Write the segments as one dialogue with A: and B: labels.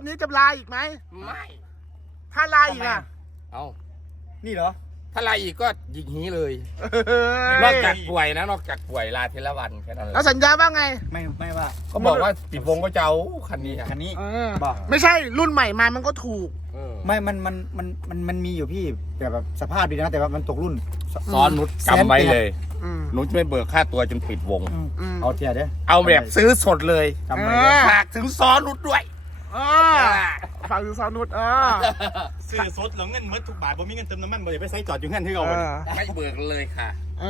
A: นี้จะลาอีกไหม
B: ไม่
A: ถ้าลาอีกอ่ะ
B: เอา
C: นี่เหรอ
B: ถ้าลาอีกก็ยิงหีเลยนอกจากป่วยนะนอกจากป่วยลาทีละวันแค่นั้น
A: แล้วสัญญาว่าไง
C: ไม่ว่า
B: ก็บอกว่าปิดวงก็จะเอาคันนี้
C: บอก
A: ไม่ใช่รุ่นใหม่มามันก็ถูก
C: ไม่มันมีอยู่พี่แต่แบบสภาพดีนะแต่ว่ามันตกรุ่น
B: ซ้อนนุชจำไว้เลยนุชไม่เบิกค่าตัวจนปิดวง
C: เอาเทียเด้
B: เอาแบบซื้อสดเลย
C: จำไว้
B: ฝากถึงซ้อนนุชด้วย
A: ฝากถึงซ้อนนุช
D: ซื้อสดแล้วเงินเมื่อทุกบาทบ่มีเงินเติมน้ำมันบ่ได้ไปใส่จอดอยู่เงินที่เรา
B: ไม่เบิกเลยค่ะ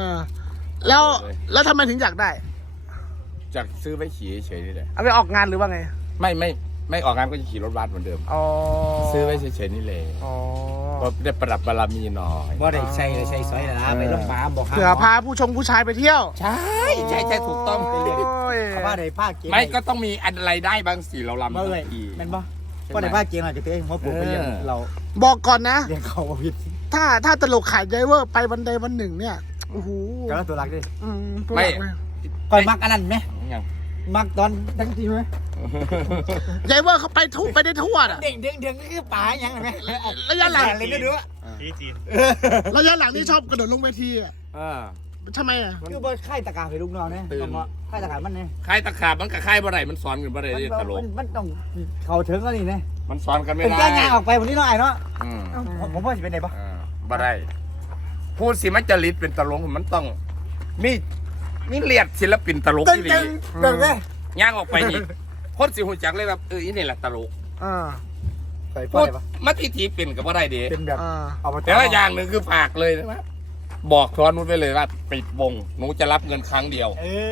A: แล้วทำไมถึงอยากได้
B: จากซื้อไว้ขี่เฉยๆนี่แหละ
A: เอาไปออกงานหรือว่าไง
B: ไม่ออกงานก็จะขี่รถบัสเหมือนเดิมซื้อไว้เฉยๆนี่เลยก็ได้ประดับบารมีหน่อย
C: ว่าได้ใช้สอยนะไปลงมาบอก
A: เผื่อพาผู้ชายไปเที่ยว
B: ใช่ถูกต้อง
C: เขาว่าได้ผ้าเกง
B: ไม่ก็ต้องมีอะไรได้บางสิเราลำ
C: เลยแม่นบ่ก็ได้ผ้าเกงอะไรจะเต้หัวปลูกไปเลี้ยงเรา
A: บอกก่อนนะ
C: เลี้ยงเขาผิด
A: ถ้าตลกขายไดเวอร์ไปวันใดวันหนึ่งเนี่ยโอ้โห
C: แล้วตัวรักดิ
B: ไม่
C: ก่อนมักอันนั้นไหมมักตอนทั้งทีไหม
A: ไดเวอร์เขาไปได้ทั่วอ่ะ
C: เด้งคือป่าอย่างไรไหม
A: ระยะหลัง
C: เลยก็ดูว่า
D: จีน
A: ระยะหลังนี่ชอบกระโดดลงเวทีอ่ะทำไมอ่ะ
C: คือบ่ค่ายตะการให้ลูกน้องเนี่ยค่ายตะการมันเนี่ย
B: ค่ายตะขาบมันกับค่ายบ่ได้มันสอนกันบ่ได้ตลก
C: มันต้องเขาถึงก็นี่เนี่ย
B: มันสอนกันไม่ได้
C: เป็นแก้งานออกไปวันนี้น้อยเนาะผมว่าจะเป็นไงปะ
B: บ่ได้พูดสิมันจริตเป็นตลกมันต้องมีเลียดศิลปินตลกที่ดี
C: แบบนี้
B: ย่างออกไปนี่คนสิหูจักเลยแบบอีนี่แหละตลกพูดมัธยเป็นกับบ่ได้ดี
C: เป็นแบบ
B: แต่ว่าอย่างหนึ่งคือฝากเลยนะบอกซ้อนนุชไว้เลยว่าปิดวงหนูจะรับเงินครั้งเดียว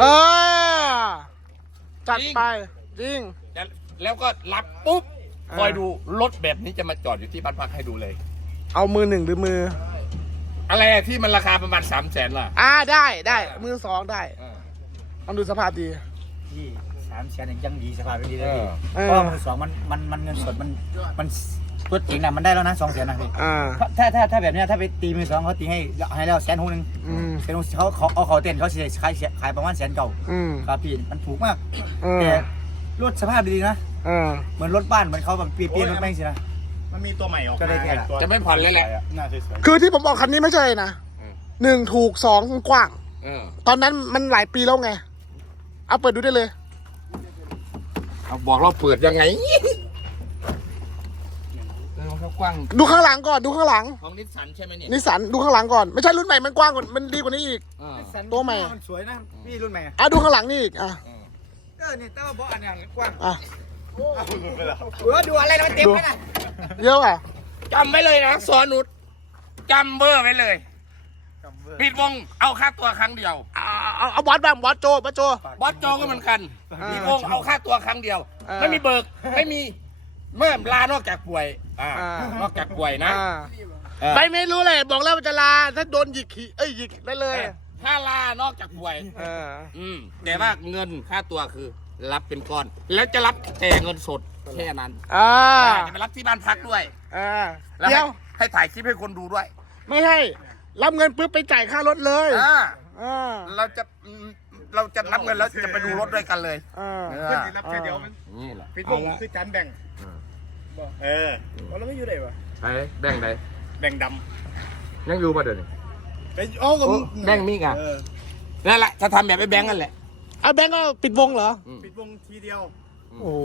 A: จัดไปจริง
B: แล้วก็รับปุ๊บคอยดูรถแบบนี้จะมาจอดอยู่ที่บ้านพักให้ดูเลย
A: เอามือหนึ่งหรือมือ
B: อะไรที่มันราคาประมาณ300,000ล่ะ
A: ได้มือสองได้ลองดูสภาพดี
C: ที่300,000ยังดีสภาพดีเลยเพราะมือสองมันเงินสดมันตัวจริงนะมันได้แล้วนะ200,000นะพี่ถ้าแบบนี้ถ้าไปตีมือสองเขาตีให้แล้ว160,000เขาเต้นเขาขายประมาณ100,000ครับพี่มันถูกมากแต่รถสภาพดีนะเหมือนรถบ้านเหมือนเขาแบบเปลี่ยนรถแม่งสินะ
D: มันมีตัวใหม่ออก
B: จะไม่ผ่อนเลยแหละ
A: คือที่ผมบอกคันนี้ไม่ใช่นะ1ถูก2กว้างตอนนั้นมันหลายปีแล้วไงเอาเปิดดูได้เลย
B: เอาบอกเราเปิดยังไงกว้าง
A: ดูข้างหลังก่อนดูข้างหลัง
B: ของนิสสันใช่ไหมเนี่ย
A: นิสสันดูข้างหลังก่อนไม่ใช่รุ่นใหม่มันกว้างกว่ามันดีกว่านี้อีกตัวใหม่
C: มันสวยนะพี่รุ่นใหม่
A: ดูข้างหลังนี่อีก
C: เนี่ยแต่ว่าเพราะอันอย่างกว้างดูอะไรมันเต็มเลยนะ
A: เยอะ
B: จำไว้เลยนะสอนนุชจำเบอร์ไว้เลยปิดวงเอาค่าตัวครั้งเดียว
A: เอาบอสบ้างบอสโจ
B: ก็เหมือนกันปิดวงเอาค่าตัวครั้งเดียวไม่มีเบิกไม่มีเมื่อลานอกจากป่วยนอกจากป่วยนะ
A: ไปไม่รู้เลยบอกแล้วมันจะลาถ้าโดนหยิกหยิกได้เลย
B: ถ้าลานอกจากป่วยแต่ว่าเงินค่าตัวคือรับเป็นก้อนแล้วจะรับแต่เงินสดแค่นั้นจะไปรับที่บ้านพักด้วยแล้วให้ถ่ายคลิปให้คนดูด้วย
A: ไม่ให้รับเงินปุ๊บไปจ่ายค่ารถเลย
B: เราจะรับเงินแล้วจะไปดูรถด้วยกันเลย
D: รับแค่เดียวมัน
B: นี่แหละ
D: ปิดวงคือจานแบ่งเราไม่อยู่ไหนวะ
B: แบ่งไหน
D: แบ่งด
B: ำยังอยู่มาเดี๋ยวนี้แบ่งมีกะนั่นแหละจะทำแบบไอ้แบงค์นั่นแหละ
A: แบงค์ก็ปิดวงเหรอ
D: ปิดวงทีเดียว
A: โอ้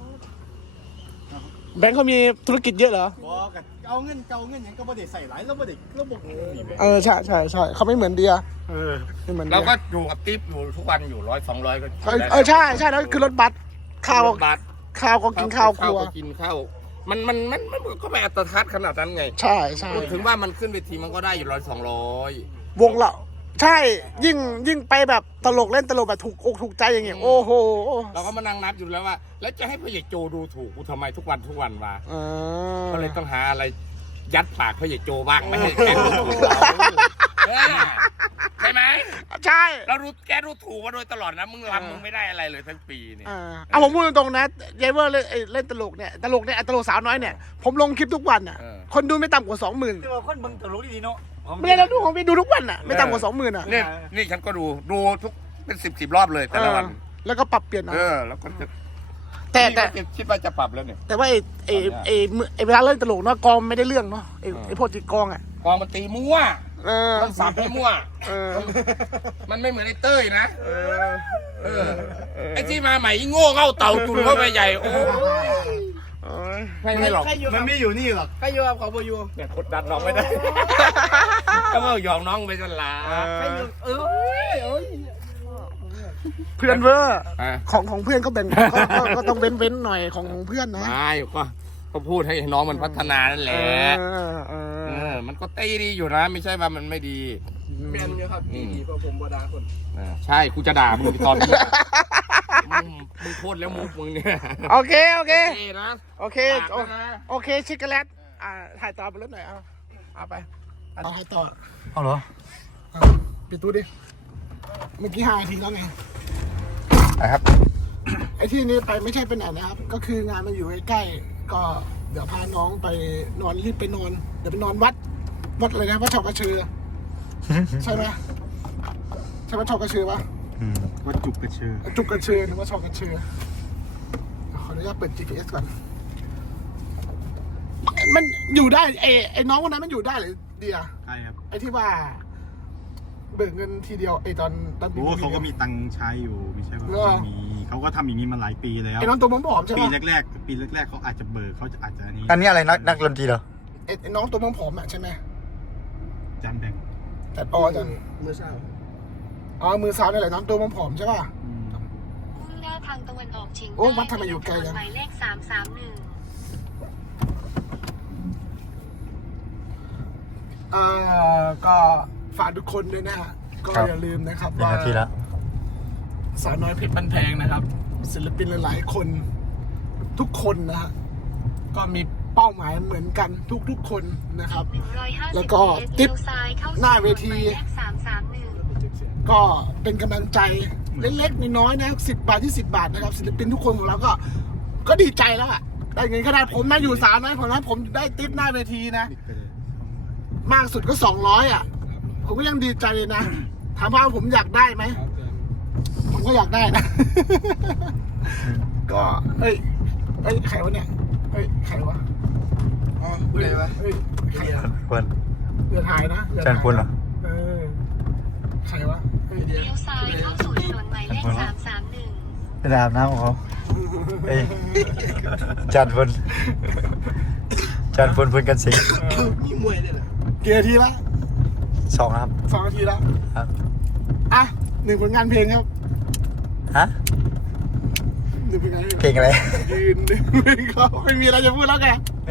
A: แบงค์เขามีธุรกิจเยอะเหรอ
D: บอกกันเอาเงินอย่างก็ไม่ได้ใส่หลายแล้วไม่ได้ระบบ
A: ใช่เขาไม่เหมือนเดียไม่เหมือน
B: เราก็อยู่กับติ๊บอยู่ทุกวันอยู่100-200ก็
A: ใช่แล้วคือรถบัสข้าวก็กินข้าวครัว
B: กินข้าวมันก็ไม่อัตทัดขนาดนั้นไง
A: ใช่
B: ถึงว่ามันขึ้นเวทีมันก็ได้อยู่100-200
A: วงละใช่ยิ่งไปแบบตลกเล่นตลกแบบถูกอกถูกใจอย่างเงี้ยโอ้โห
B: เราก็มานั่งนับอยู่แล้วว่าแล้วจะให้พ่อใหญ่โจดูถูกกูทำไมทุกวันวะก็เลยต้องหาอะไรยัดปากพ่อใหญ่โจบ้างไม่ให้แกดูถูกใช่ไหม
A: ใช่
B: เรารู้แกดูถูกมาโดยตลอดนะมึงรำมึงไม่ได้อะไรเลยทั้งปีเนี่ย
A: ผมพูดตรงๆนะเยเวอร์เล่นตลกสาวน้อยเนี่ยผมลงคลิปทุกวันคนดูไม่ต่ำกว่า20,000
C: คือคนมึงตลกดีเนาะ
A: ไม่ได้แล้วดูของพี่ดูทุกวันไม่ต่ำกว่า20,000
B: นี่ฉันก็ดูทุกเป็น10 รอบเลยแต่ละวัน
A: แล้วก็ปรับเปลี่ยน
B: แล้วก็
A: แต่
B: คิดว่าจะปรับแล้วเนี่ย
A: แต่ว่าไอ้เวลาเล่นตลกเนาะกองไม่ได้เรื่องเนาะไอ้พวกตีกองอ่ะ
B: กองมันตีมั่ว มันสับให้มั่ว
A: เออ
B: มันไม่เหมือนไอ้เต้ยนะไอ้ที่มาใหม่โง่เข้าเต่าตุ่นเข้าไปใหญ่โอ้ยไม่หรอก
D: มันไม่อยู่นี่หรอก
C: ใครอยู่กับเขาบ่อยู่
B: เนี่ยกดดันน้องไม่ได้ก็ว่าหยอกน้องไปกันละ
C: ใครอยู่
A: เพื่อนเวอร์ของเพื่อนก็แบ่งก็ต้องเว้นหน่อยของเพื่อนนะ
B: ไม่ก็พูดให้น้องมันพัฒนานั่นแหละมันก็ตีดีอยู่นะ ไม่ใช่ว่ามันไม่ดี
C: แมนอยู่ครับดีเพราะผมบ่ด่าคน
B: ใช่กูจะด่ามึงตอนนี้มึงโคตรแล้วมุกมึงเนี่ย
A: โอเค
B: นะ
A: โอเคชิคกโกแลตถ่ายต่อไปรถหน่อยเอาไปถ่ายต่อ
C: เอาเหรอ
A: ปิดตู้ดิเมื่อกี้5 นาทีแล้วไง
B: ครับ
A: ไอ้ที่นี้ไปไม่ใช่เป็นไหนนะครับ ก็คืองานมันอยู่ใกล้ๆก็เดี๋ยวพาน้องไปนอนรีบไปนอนเดี๋ยวไปนอนวัดอะไรนะวัดชอกระเชือใช่ไหมใช่วัดชอกระเชือปะ
D: วัดจุกกระเชือ
A: จุกกระเชือหรือว่าชอกระเชือขออนุญาตเปิด GPS ก่อนมันอยู่ได้ไอ้น้องคนนั้นมันอยู่ได้หรือเดีย
D: ใช่ครับ
A: ไอ้ที่ว่าเบิกเงินทีเดียวไอ้ตอน
D: โอ้เขาก็มีตังค์ใช้อยู่ไม่ใช่ว่าเขาก็ทำอย่างนี้มาหลายปีแล้ว
A: ไอ้น้องตัวผอมๆใช่
D: ปี
A: ปะ
D: แรกเขาอาจจะเบิกเขาอาจจะนี่
C: อันนี้อะไรนักดนตรีเหรอ
A: ไอ้น้องตัวผอมๆอ่ะใช่ไหม
D: จำแดง
A: แต่จันมือซ้ายมือซ้ายนี่แหละน้องตัวผอมๆใช่ป่ะ
E: มุ่งหน้าทางตะวันออกเฉียง
A: โอ้วัดทำไมอยู่ไกลจัง
E: หมายเลข331
A: ก็ฝากทุกคนด้วยนะฮะก็อย่าลืมนะครับ
C: 1 นาทีแล้ว
A: สาวน้อยเพชรบ้านแพงนะครับ ศิลปินหลายๆคนทุกคนนะฮะก็มีเป้าหมายเหมือนกันทุกๆคนนะครับ
E: 150
A: แล้วก็ติ๊บหน้าเวที
E: หมายเลข331
A: ก็เป็นกำลังใจเล็กๆน้อยๆนะ10 บาท20 บาทนะครับศิลปินทุกคนของเราก็ดีใจแล้วอะได้เงินขนาดผมนะอยู่สาวน้อยผมได้ติ๊บหน้าเวทีนะมากสุดก็200อ่ะผมก็ยังดีใจเลยนะถามว่าผมอยากได้ไหมผมก็อยากได้นะ ก็เฮ้ยใครวะเนี่ยใครวะอ๋อใครอะ
C: ควร
A: เรือถ่ายนะ
C: จันคุณเหรอ
A: ใครวะเดี๋ยว
E: เลี้ยวซ้ายเข้าสู่ถนนหมายเลข331
C: ไปอาบน้ำของเขาเอ้ยจันคุณพูดกันสิ
A: มีมวยเลยเหรอกี่นาทีละ
C: 2 ครับ
A: 2 นาทีแล้ว
C: ครับ
A: อ่ะ1 ผลงานเพลงครับ
C: ฮะ
A: 1 ผลงาน
C: เพลงอะไร
A: ยืนเขาไม่มีอะไรจะพูดแล้วแก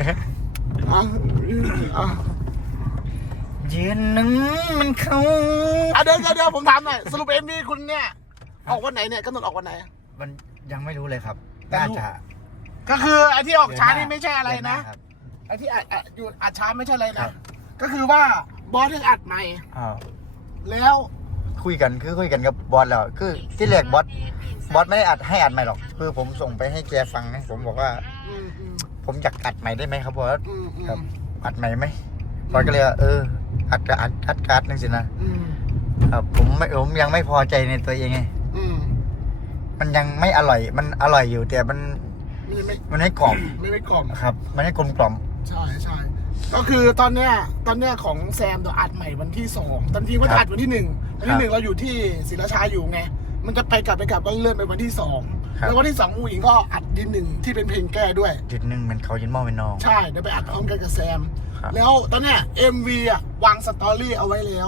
C: ยืนนึงมันเขา
A: เดี๋ยวผมถามหน่อยสรุปMVคุณเนี่ยออกวันไหนเนี่ยกำหนดออกวันไหน
C: มันยังไม่รู้เลยครับน่าจะ
A: ก็คือไอ้ที่ออกช้านี่ไม่ใช่อะไรนะไอ้ที่อยู่อัดช้าไม่ใช่อะไรนะก็คือว่าบอสเพิ่งอัดใหม่
C: อ้าว
A: แล้ว
C: คุยกันกับบอสแล้วคือที่แรกบอสไม่ได้อัดให้อัดใหม่หรอกคือผมส่งไปให้แกฟังนะผมบอกว่าผมอยากอัดใหม่ได้ไหมครับบอสครับอัดใหม่ไหมบอสก็เลยว่าอัดการ์ดนึงสินะครับผมยังไม่พอใจในตัวเองไงมันยังไม่อร่อยมันอร่อยอยู่แต่มันไม่กล่อม
A: ไม่กล่อม
C: ครับมันไม่กลมกล่อม
A: ใช่ก็คือตอนเนี้ยของแซมตัวอัดใหม่วันที่2ตอนที่ว่าจะอัดวันที่1วันที่1เราอยู่ที่ศรีราชาอยู่ไงมันจะไปกลับก็เลื่อนไปวันที่2แล้ววันที่2ผู้หญิงก็อัดดิน1ที่เป็นเพลงแก้ด้วย
C: จุดหนึ่งมันเขายินหม้อเป็นน้อง
A: ใช่เดี๋ยวไปอัดพร้อมกันกับแซมแล้วตอนเนี้ย MV อ่ะวางสตอรี่เอาไว้แล้ว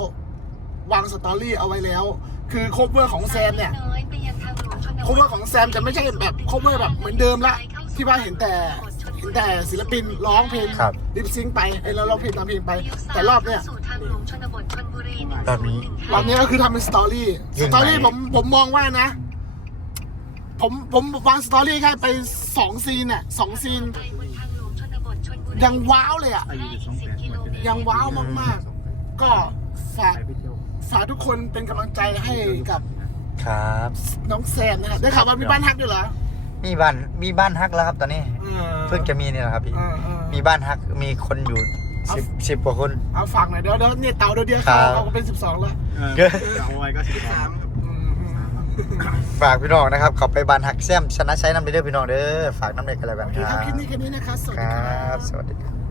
A: คือโคเวอร์ของแซมเนี่ยโคเวอร์ของแซมจะไม่ใช่แบบโคเวอร์แบบเหมือนเดิมละที่ว่าเห็นแต่ศิลปินร้องเพลงลิปซิงค์ไปแล้วร้องเพลงตามเพลงไปแต่รอบเนี้ยรอบนี้ก็คือทำเป็นสตอรี่ผมมองว่านะผมวางสตอรี่แค่ไป2 ซีนน่ะ2 ซีนยังว้าวเลยอ่ะยังว้าวมากๆก็ฝากทุกคนเป็นกำลังใจให้กับ
C: ครับ
A: น้องแซมนะครับได้ข่าวว่ามีบ้านฮักด้วยเหรอ
C: มีบ้านฮักแล้วครับตอนนี้เพิ่งจะมีนี่แหละครับพี่มีบ้านฮักมีคนอยู่10 กว่าคน
A: เอาฝากหน่อยเดี๋ยวเนี่ยเต่าเดียวเขาก็เป็น12แล้ว
D: เอาไว้ก็13
C: ฝากพี่น้องนะครับขอไปบานหักแซมชนะใช้น้ำไปเด้อพี่น้องเด้อฝากน้ำเด็กกันแล้วกัน
A: โอเค
C: ค
A: ค
C: รั
A: รับบ คลิปนี้แค่นี้นะครับ สวัส
C: ค
A: ดี
C: ร
A: ครั
C: ั
A: บ
C: บสวัสดีครับ